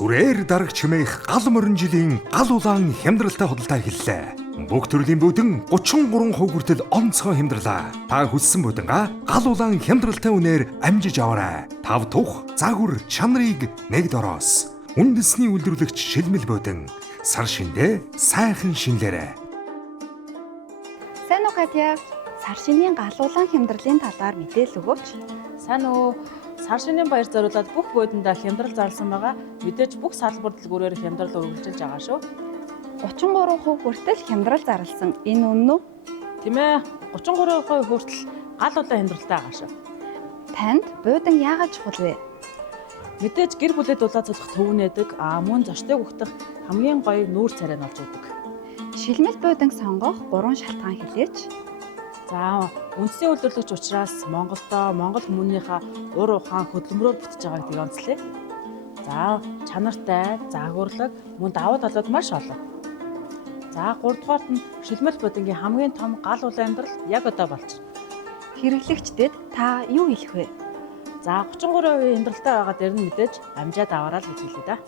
Сүрээр дараг чимээх гал морин жилийн гал улаан хямдралтай худалдаа эхэллээ. Бүх төрлийн буудан 33% хүртэл онцгой хямдралаа. Та хүссэн бууданга гал улаан хямдралтай үнээр амжиж аваарай. Тав тух, загвар, чанарыг нэг дороос. Үндэсний үйлдвэрлэгч шилмэл буудан. Сар шиндээ сайхан шинлээрэй. Сайн уу Катя? Сар шинийн гал улаан хямдралын талаар мэдээлэл өгөөч. Сайн уу? Сар шинийн баяр зориулаад бүх бууданда хямдрал зарласан байгаа. Мэдээж бүх салбар дэлгүүрээр хямдрал үргэлжилж байгаа шүү. 33% хүртэл хямдрал зарласан. Энэ үнэн үү? Тийм ээ. 33% хүртэл гал улаан хямдралтай байгаа шүү. Танд буудан яагаад чухал вэ? Мэдээж гэр бүлээ дулаан цулах төвнэдэг, мөн зочдыг угтах хамгийн гоё нүүр царай нь болж үүдэг. Шилмэл буудан сонгох 3 шалтгаан хэлээч. За, үндэсний үйлдвэрлэгч учраас Монголдоо Монгол хүмүүнийхээ ур ухаан хөдөлмөрөөр бүтэж байгааг тийг онцлээ. За, чанартай, загварлаг, мөн давуу талууд маш олон. За, 3 дугаарт нь шилмэл буудангийн хамгийн том гал улаан хямдрал яг одоо болж байна. Хэрэглэгчдэд та юу хэлэх вэ? За, 33% хямдралтай байгаа дээр нь мэдээж амжаад аваарай л гэж хэлээ да.